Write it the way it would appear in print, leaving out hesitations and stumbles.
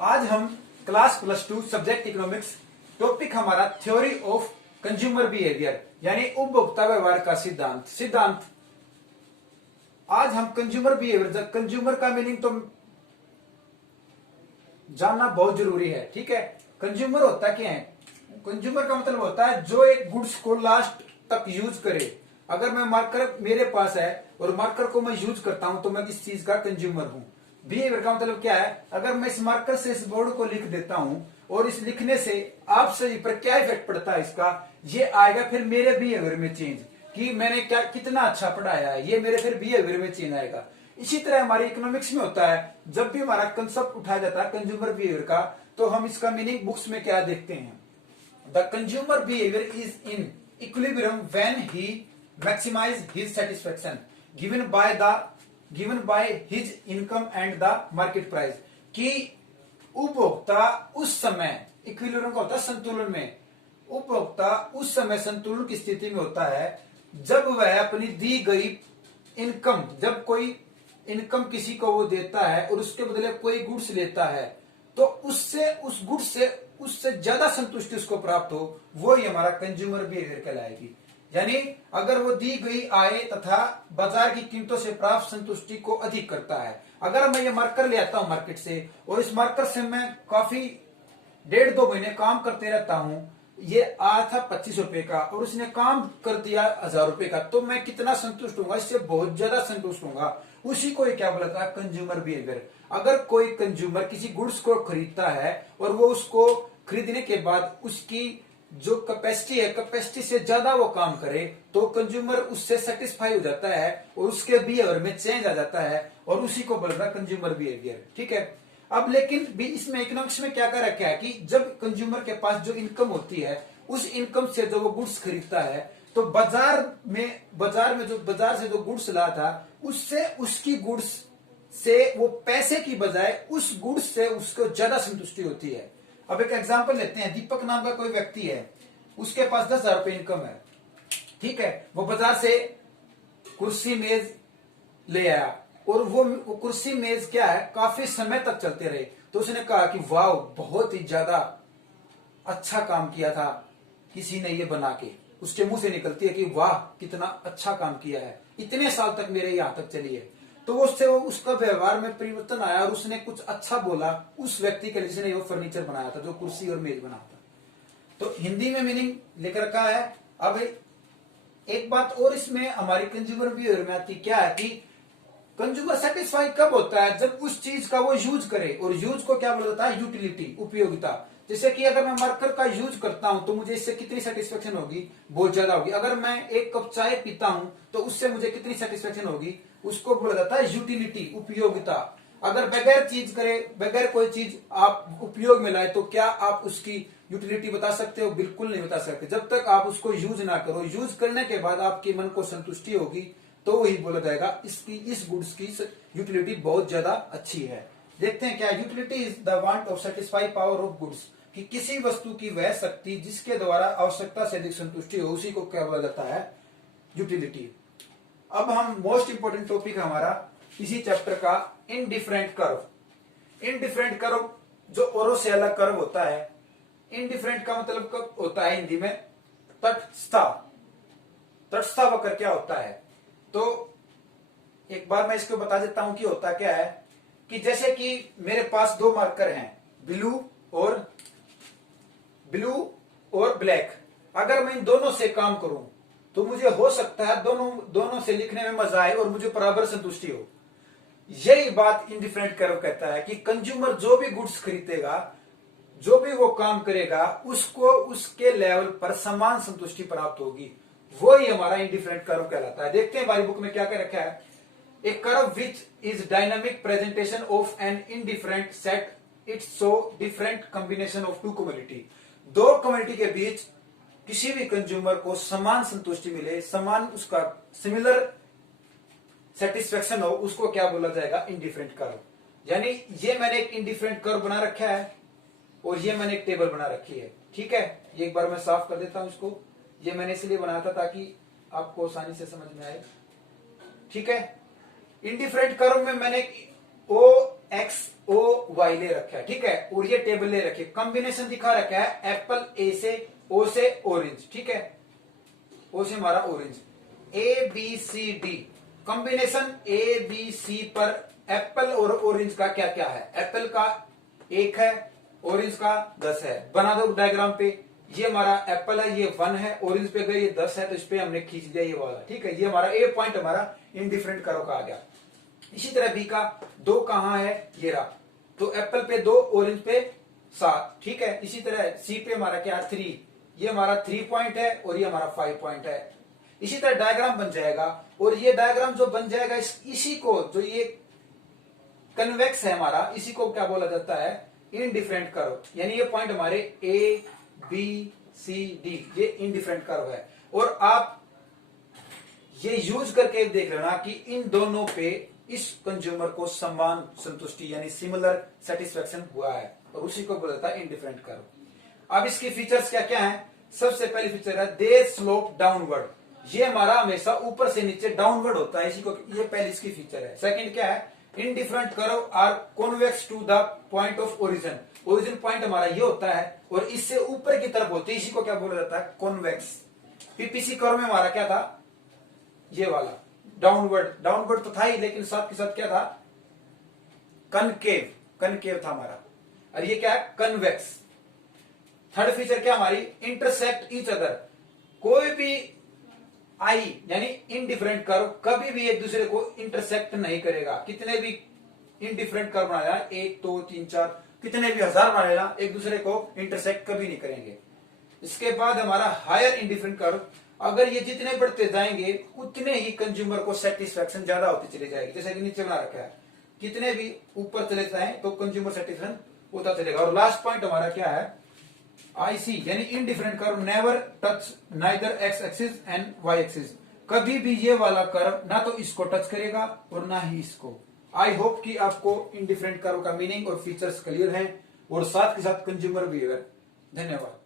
आज हम class +2 subject economics topic हमारा थ्योरी ऑफ कंज्यूमर बिहेवियर यानी उपभोक्ता व्यवहार का सिद्धांत। आज हम कंज्यूमर बिहेवियर, कंज्यूमर का मीनिंग तो जानना बहुत जरूरी है। ठीक है, कंज्यूमर होता क्या है? कंज्यूमर का मतलब होता है जो एक गुड्स को लास्ट तक यूज करे। अगर मैं मार्कर मेरे पास है और मार्कर को मैं यूज करता हूं तो मैं किस चीज का कंज्यूमर हूं। बिहेवियर का मतलब क्या है? अगर मैं इस मार्कर से इस बोर्ड को लिख देता हूं और इस लिखने से आप सभी पर क्या इफेक्ट पड़ता है इसका, ये आएगा फिर मेरे बिहेवियर में चेंज कि मैंने क्या कितना अच्छा पढ़ाया है, ये मेरे फिर बिहेवियर में चेंज आएगा। इसी तरह हमारे इकोनॉमिक्स में होता है, जब भी हमारा कंसेप्ट उठाया जाता है कंज्यूमर बिहेवियर का, तो हम इसका मीनिंग बुक्स में क्या देखते हैं। The consumer behavior is in equilibrium when he maximizes his satisfaction given by his income and the market price। कि उपभोक्ता उस समय इक्विलिब्रियम का होता है संतुलन में, उपभोक्ता उस समय संतुलन की स्थिति में होता है जब वह अपनी दी गई इनकम, जब कोई इनकम किसी को वो देता है और उसके बदले कोई गुड्स लेता है तो उससे उस गुड्स से उससे ज्यादा संतुष्टि उसको प्राप्त हो, वो ही हमारा कंज्यूमर बिहेवियर कहलाएगी। यानी अगर वो दी गई आय तथा बाजार की कीमतों से प्राप्त संतुष्टि को अधिक करता है। अगर मैं ये मार्कर ले आता हूं मार्केट से और इस मार्कर से मैं काफी 1.5-2 महीने काम करते रहता हूं, ये आया था 25 रुपए का और उसने काम कर दिया 1000 रुपए का, तो मैं कितना संतुष्ट होऊंगा? इससे बहुत ज्यादा संतुष्ट होऊंगा। उसी को क्या बोलता है? Consumer behaviour. अगर कोई कंज्यूमर किसी गुड्स को खरीदता है और वो उसको खरीदने के बाद उसकी जो कैपेसिटी है, कैपेसिटी से ज्यादा वो काम करे, तो कंज्यूमर उससे सेटिस्फाई हो जाता है और उसके बिहेवियर में चेंज आ जाता है और उसी को बोल रहा है कंज्यूमर बिहेवियर। ठीक है, अब लेकिन भी इसमें इकोनॉमिक्स में क्या कर रखा है कि जब कंज्यूमर के पास जो इनकम होती है, उस इनकम से जो वो गुड्स खरीदता है, तो बाजार से जो गुड्स ला था उससे उसकी गुड्स से वो पैसे की बजाय उस गुड्स से उसको ज्यादा संतुष्टि होती है। अब एक एग्जांपल लेते हैं, दीपक नाम का कोई व्यक्ति है, उसके पास 10,000 रुपए इनकम है। ठीक है, वो बाजार से कुर्सी मेज ले आया और वो कुर्सी मेज क्या है, काफी समय तक चलते रहे। तो उसने कहा कि वाह, बहुत ही ज्यादा अच्छा काम किया था किसी ने ये बना के। उसके मुंह से निकलती है कि वाह कितना अच्छा काम किया है, इतने साल तक मेरे यहां तक चली है। तो उससे उसका व्यवहार में परिवर्तन आया और उसने कुछ अच्छा बोला उस व्यक्ति के लिए जिसने वो फर्नीचर बनाया था, जो कुर्सी और मेज बना था। तो हिंदी में मीनिंग लेकर रखा है। अब एक बात और इसमें हमारी कंज्यूमर बिहेवियर में आती क्या है कि कंज्यूमर सेटिस्फाई कब होता है? जब उस चीज का वो यूज करे, और यूज को क्या बोला जाता है? यूटिलिटी, उपयोगिता। जैसे कि अगर मैं मार्कर का यूज करता हूं तो मुझे इससे कितनी सेटिस्फेक्शन होगी? बहुत ज्यादा होगी। अगर मैं एक कप चाय पीता हूं तो उससे मुझे कितनी सेटिस्फेक्शन होगी? उसको बोला जाता है यूटिलिटी, उपयोगिता। अगर बगैर चीज करे, बगैर कोई चीज आप उपयोग में लाए तो क्या आप उसकी यूटिलिटी बता सकते हो? बिल्कुल नहीं बता सकते। जब तक आप उसको यूज ना करो, यूज करने के बाद आपके मन को संतुष्टि होगी तो वही बोला जाएगा इसकी, इस गुड्स की यूटिलिटी बहुत ज्यादा अच्छी है। देखते हैं क्या utility is the want of satisfy power of goods, कि किसी वस्तु की वह शक्ति जिसके द्वारा आवश्यकता से अधिक संतुष्टि हो, उसी को क्या बोला जाता है? यूटिलिटी। अब हम मोस्ट इंपोर्टेंट टॉपिक हमारा इसी चैप्टर का इनडिफरेंट कर्व। इनडिफरेंट कर्व जो औरों से अलग कर्व होता है। इनडिफरेंट का मतलब कब होता है हिंदी में? तटस्था। तटस्था वक्र क्या होता है? तो एक बार मैं इसको बता देता हूं कि होता क्या है कि जैसे कि मेरे पास 2 मार्कर हैं, ब्लू और ब्लैक। अगर मैं इन दोनों से काम करूं तो मुझे हो सकता है दोनों से लिखने में मजा आए और मुझे बराबर संतुष्टि हो। यही बात इनडिफरेंट कर्व कहता है कि कंज्यूमर जो भी गुड्स खरीदेगा, जो भी वो काम करेगा, उसको उसके लेवल पर समान संतुष्टि प्राप्त होगी। वो ही हमारा इनडिफरेंट कर्व कहलाता है। देखते हैं हमारी बुक में क्या क्या रखा है। A curve which is dynamic presentation of an indifferent set, it's so different combination of 2 community. 2 community के बीच किसी भी कंज्यूमर को समान संतुष्टि मिले, समान उसका सिमिलर सेटिस्फेक्शन हो, उसको क्या बोला जाएगा? Indifferent curve. यानी ये मैंने एक इनडिफरेंट कर्व बना रखा है और ये मैंने एक टेबल बना रखी है। ठीक है, ये एक बार मैं साफ कर देता हूं इसको। ये मैंने इसलिए बनाया था ताकि आपको आसानी से समझ में आए। ठीक है, इनडिफरेंट कर्व में मैंने ओ एक्स ओ वाई ले रखा है, ठीक है, और ये टेबल ले रखी है, कॉम्बिनेशन दिखा रखा है एप्पल ए से, ओ से ऑरेंज, ठीक है, ओ से हमारा orange, A B C D, combination A B C पर एप्पल और ऑरेंज का क्या क्या है, एप्पल का 1 है, ऑरेंज का 10 है, बना दो डायग्राम पे, ये हमारा एप्पल है, ये 1 है, ऑरेंज पे गए ये 10 है, तो इस पे हमने खींच दिया ये वाला, ठीक है, ये हमारा ए पॉइंट हमारा इनडिफरेंट कर्व का आ गया। इसी तरह बी का 2 कहां है, ये रहा, तो एप्पल पे 2, ऑरेंज पे 7, ठीक है। इसी तरह सी पे हमारा क्या 3, ये हमारा 3 पॉइंट है और ये हमारा 5 पॉइंट है। इसी तरह डायग्राम बन जाएगा, और ये डायग्राम जो बन जाएगा इसी को, जो ये कन्वेक्स है हमारा, इसी को क्या बोला जाता है, इनडिफरेंट कर्व, यानी ये पॉइंट हमारे ए बी सी डी, ये इनडिफरेंट कर्व है। और आप ये यूज करके देख लेना कि इन दोनों पे इस कंज्यूमर को समान संतुष्टि यानी सिमिलर सेटिस्फेक्शन हुआ है, और उसी को बोला जाता है इनडिफरेंट कर्व। अब इसके फीचर्स क्या क्या है, सबसे पहली फीचर है दे स्लोप डाउनवर्ड, ये हमारा हमेशा ऊपर से नीचे डाउनवर्ड होता है, इसी को, ये पहली इसकी फीचर है। सेकंड क्या है, indifferent curve are convex to the point of origin, origin point हमारा ये होता है और इससे ऊपर की तरफ होती है, इसी को क्या बोला जाता है, कॉन्वेक्स। पीपीसी कर्व में हमारा क्या था, ये वाला डाउनवर्ड, डाउनवर्ड तो था ही, लेकिन साथ के साथ क्या था, कनकेव, कनकेव था हमारा, और ये क्या है, कन्वेक्स। थर्ड फीचर क्या हमारी, इंटरसेक्ट ईच अदर, कोई भी आई यानी इनडिफरेंट कर्व कभी भी एक दूसरे को इंटरसेक्ट नहीं करेगा, कितने भी इनडिफरेंट कर्व बना लेना, 1 2 3 4 कितने भी हजार बना लेना, एक दूसरे को इंटरसेक्ट कभी नहीं करेंगे। इसके बाद हमारा हायर इनडिफरेंट कर्व, अगर ये जितने बढ़ते जाएंगे उतने ही कंज्यूमर को सेटिस्फेक्शन ज्यादा होती चली जाएगी, जैसे कि नीचे बना रखा है, कितने भी ऊपर चले जाए तो कंज्यूमर सेटिस्फेक्शन होता चलेगा। और लास्ट पॉइंट हमारा क्या है, आईसी यानी indifferent curve never touch neither X axis and Y axis, कभी भी ये वाला कर्व ना तो इसको टच करेगा और ना ही इसको। आई होप कि आपको इनडिफरेंट कर्व का मीनिंग और फीचर्स क्लियर हैं, और साथ के साथ कंज्यूमर बिहेवियर। धन्यवाद।